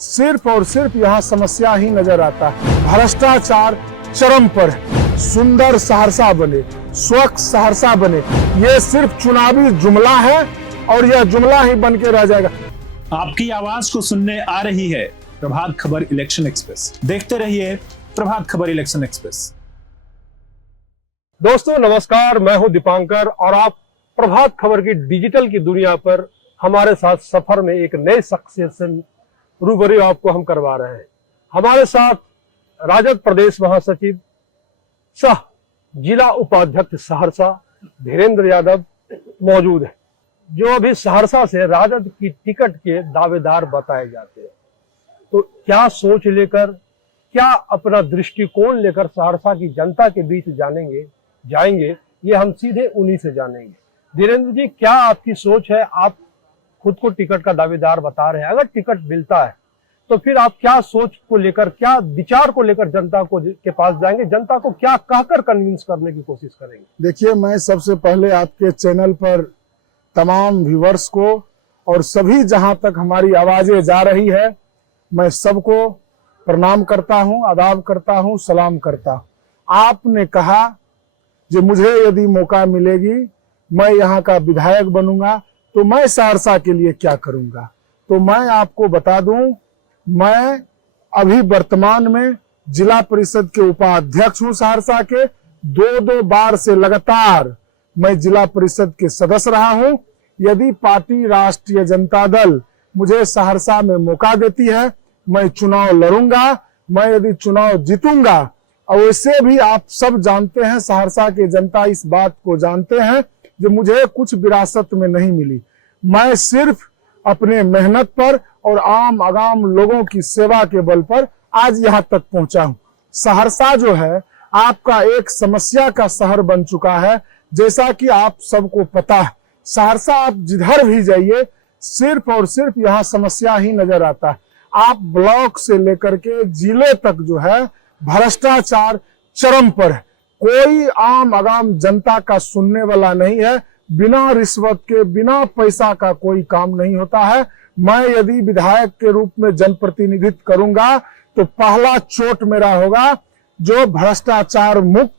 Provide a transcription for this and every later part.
सिर्फ और सिर्फ यहाँ समस्या ही नजर आता है। भ्रष्टाचार चरम पर है। सुंदर सहरसा बने, स्वच्छ सहरसा बने, ये सिर्फ चुनावी जुमला है और यह जुमला ही बन के रह जाएगा। आपकी आवाज को सुनने आ रही है प्रभात खबर इलेक्शन एक्सप्रेस। देखते रहिए प्रभात खबर इलेक्शन एक्सप्रेस। दोस्तों नमस्कार, मैं हूं दीपांकर और आप प्रभात खबर की डिजिटल की दुनिया पर हमारे साथ सफर में एक नए शख्सियत से रूबरू आपको हम करवा रहे हैं। हमारे साथ राजद प्रदेश महासचिव सह जिला उपाध्यक्ष सहरसा धीरेन्द्र यादव मौजूद है, जो अभी सहरसा से राजद की टिकट के दावेदार बताए जाते हैं। तो क्या सोच लेकर, क्या अपना दृष्टिकोण लेकर सहरसा की जनता के बीच जाएंगे, ये हम सीधे उन्हीं से जानेंगे। धीरेन्द्र जी, क्या आपकी सोच है? आप खुद को टिकट का दावेदार बता रहे हैं, अगर टिकट मिलता है तो फिर आप क्या सोच को लेकर, क्या विचार को लेकर जनता को के पास जाएंगे? जनता को क्या कहकर कन्विंस करने की कोशिश करेंगे? देखिए, मैं सबसे पहले आपके चैनल पर तमाम व्यूवर्स को और सभी जहां तक हमारी आवाजें जा रही है, मैं सबको प्रणाम करता हूं, आदाब करता हूं, सलाम करता हूं। आपने कहा कि मुझे यदि मौका मिलेगी, मैं यहाँ का विधायक बनूंगा तो मैं सहरसा के लिए क्या करूंगा। तो मैं आपको बता दूं, मैं अभी वर्तमान में जिला परिषद के उपाध्यक्ष हूं सहरसा के। दो बार से लगातार मैं जिला परिषद के सदस्य रहा हूं। यदि पार्टी राष्ट्रीय जनता दल मुझे सहरसा में मौका देती है, मैं चुनाव लड़ूंगा। मैं यदि चुनाव जीतूंगा, और वैसे भी आप सब जानते हैं, सहरसा के जनता इस बात को जानते हैं जो मुझे कुछ विरासत में नहीं मिली। मैं सिर्फ अपने मेहनत पर और आम आगाम लोगों की सेवा के बल पर आज यहाँ तक पहुंचा हूं। सहरसा जो है आपका एक समस्या का शहर बन चुका है, जैसा कि आप सबको पता है। सहरसा आप जिधर भी जाइए, सिर्फ और सिर्फ यहाँ समस्या ही नजर आता है। आप ब्लॉक से लेकर के जिले तक जो है भ्रष्टाचार चरम पर है। कोई आम आगाम जनता का सुनने वाला नहीं है। बिना रिश्वत के, बिना पैसा का कोई काम नहीं होता है। मैं यदि विधायक के रूप में जनप्रतिनिधित्व करूंगा तो पहला चोट मेरा होगा जो भ्रष्टाचार मुक्त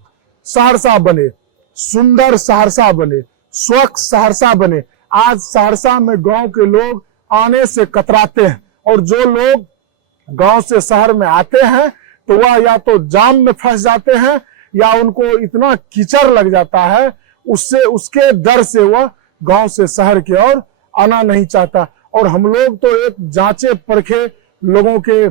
सहरसा बने, सुंदर सहरसा बने, स्वच्छ सहरसा बने। आज सहरसा में गांव के लोग आने से कतराते हैं, और जो लोग गांव से शहर में आते हैं तो वह या तो जाम में फंस जाते हैं या उनको इतना कीचड़ लग जाता है, उसके डर से वह गांव से शहर की ओर आना नहीं चाहता। और हम लोग तो एक जांचे परखे लोगों के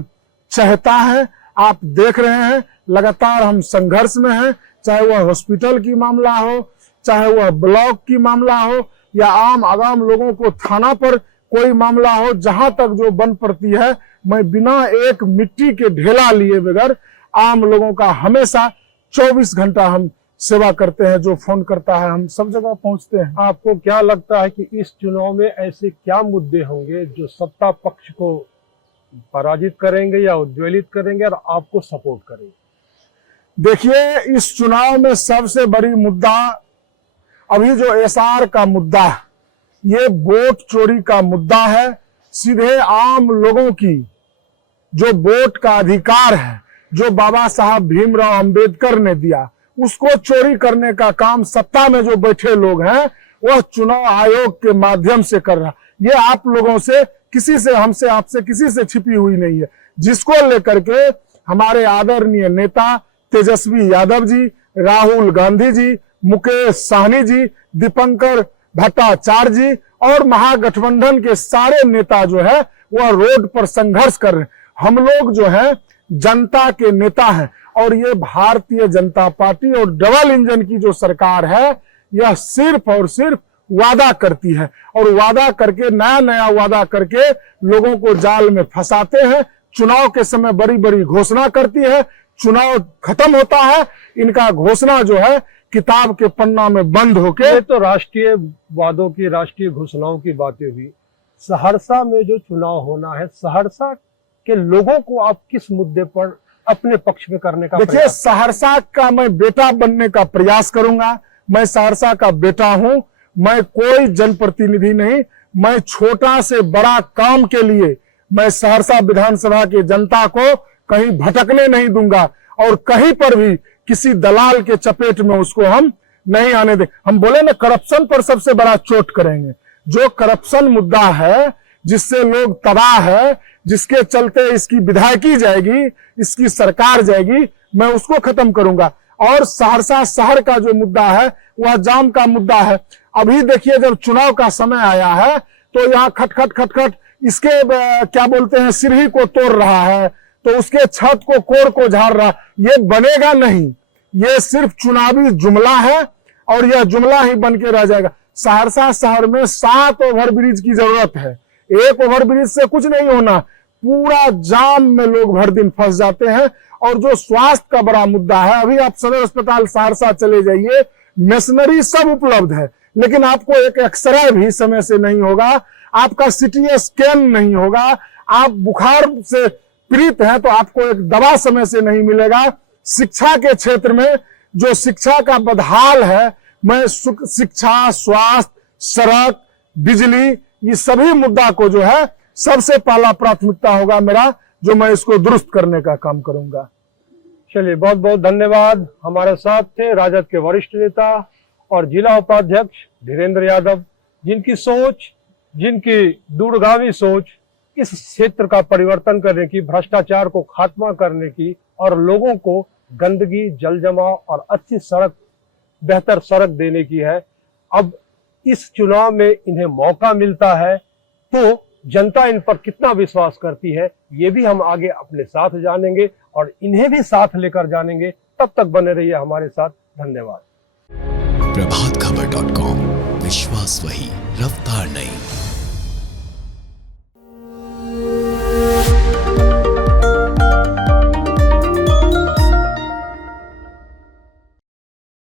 चाहता है। आप देख रहे हैं लगातार हम संघर्ष में हैं, चाहे वह हॉस्पिटल की मामला हो, चाहे वह ब्लॉक की मामला हो, या आम आगाम लोगों को थाना पर कोई मामला हो। जहां तक जो बन पड़ती है, मैं बिना एक मिट्टी के ढेला लिए बगैर आम लोगों का हमेशा 24 घंटा हम सेवा करते हैं। जो फोन करता है हम सब जगह पहुंचते हैं। आपको क्या लगता है कि इस चुनाव में ऐसे क्या मुद्दे होंगे जो सत्ता पक्ष को पराजित करेंगे या उज्ज्वलित करेंगे और आपको सपोर्ट करेंगे? देखिए, इस चुनाव में सबसे बड़ी मुद्दा अभी जो एसआर का मुद्दा है, ये वोट चोरी का मुद्दा है। सीधे आम लोगों की जो वोट का अधिकार है, जो बाबा साहब भीमराव अंबेडकर ने दिया, उसको चोरी करने का काम सत्ता में जो बैठे लोग हैं वह चुनाव आयोग के माध्यम से कर रहा। ये आप लोगों से, किसी से, हमसे, आपसे किसी से छिपी हुई नहीं है, जिसको लेकर के हमारे आदरणीय नेता तेजस्वी यादव जी, राहुल गांधी जी, मुकेश सहनी जी, दीपंकर भट्टाचार्य जी और महागठबंधन के सारे नेता जो है वह रोड पर संघर्ष कर रहे हैं। हम लोग जो है जनता के नेता हैं, और ये भारतीय जनता पार्टी और डबल इंजन की जो सरकार है, यह सिर्फ और सिर्फ वादा करती है, और वादा करके नया वादा करके लोगों को जाल में फंसाते हैं। चुनाव के समय बड़ी बड़ी घोषणा करती है, चुनाव खत्म होता है, इनका घोषणा जो है किताब के पन्ना में बंद होके। ये तो राष्ट्रीय वादों की, राष्ट्रीय घोषणाओं की बातें हुई। सहरसा में जो चुनाव होना है, सहरसा के लोगों को आप किस मुद्दे पर अपने पक्ष में करने का? देखिए, सहरसा का मैं बेटा बनने का प्रयास करूंगा। मैं सहरसा का बेटा हूं, मैं कोई जनप्रतिनिधि नहीं, मैं छोटा से बड़ा काम के लिए मैं सहरसा विधानसभा की जनता को कहीं भटकने नहीं दूंगा और कहीं पर भी किसी दलाल के चपेट में उसको हम नहीं आने दे। हम बोले ना, करप्शन पर सबसे बड़ा चोट करेंगे। जो करप्शन मुद्दा है, जिससे लोग तबाह है, जिसके चलते इसकी विधायकी जाएगी, इसकी सरकार जाएगी, मैं उसको खत्म करूंगा। और सहरसा शहर का जो मुद्दा है वह जाम का मुद्दा है। अभी देखिए, जब चुनाव का समय आया है तो यहाँ खटखट खटखट इसके क्या बोलते हैं, सीढ़ी को तोड़ रहा है, तो उसके छत को कोड़ को झाड़ रहा। ये बनेगा नहीं, ये सिर्फ चुनावी जुमला है और यह जुमला ही बन के रह जाएगा। सहरसा शहर में 7 ओवरब्रिज की जरूरत है। एक ओवरब्रिज से कुछ नहीं होना, पूरा जाम में लोग भर दिन फंस जाते हैं। और जो स्वास्थ्य का बड़ा मुद्दा है, अभी आप सदर अस्पताल सहरसा चले जाइए, मशीनरी सब उपलब्ध है, लेकिन आपको एक एक्सरे भी समय से नहीं होगा, आपका सीटी स्कैन नहीं होगा, आप बुखार से पीड़ित हैं तो आपको एक दवा समय से नहीं मिलेगा। शिक्षा के क्षेत्र में जो शिक्षा का बदहाल है, मैं शिक्षा, स्वास्थ्य, सड़क, बिजली, ये सभी मुद्दा को जो है सबसे पहला प्राथमिकता होगा मेरा, जो मैं इसको दुरुस्त करने का काम करूंगा। चलिए, बहुत बहुत धन्यवाद। हमारे साथ थे राजद के वरिष्ठ नेता और जिला उपाध्यक्ष धीरेन्द्र यादव, जिनकी सोच, जिनकी दूरगामी सोच इस क्षेत्र का परिवर्तन करने की, भ्रष्टाचार को खात्मा करने की और लोगों को गंदगी, जल जमाव और अच्छी सड़क, बेहतर सड़क देने की है। अब इस चुनाव में इन्हें मौका मिलता है तो जनता इन पर कितना विश्वास करती है, ये भी हम आगे अपने साथ जानेंगे और इन्हें भी साथ लेकर जानेंगे। तब तक बने रहिए हमारे साथ। धन्यवाद। प्रभातखबर.com, विश्वास वही, रफ्तार नहीं।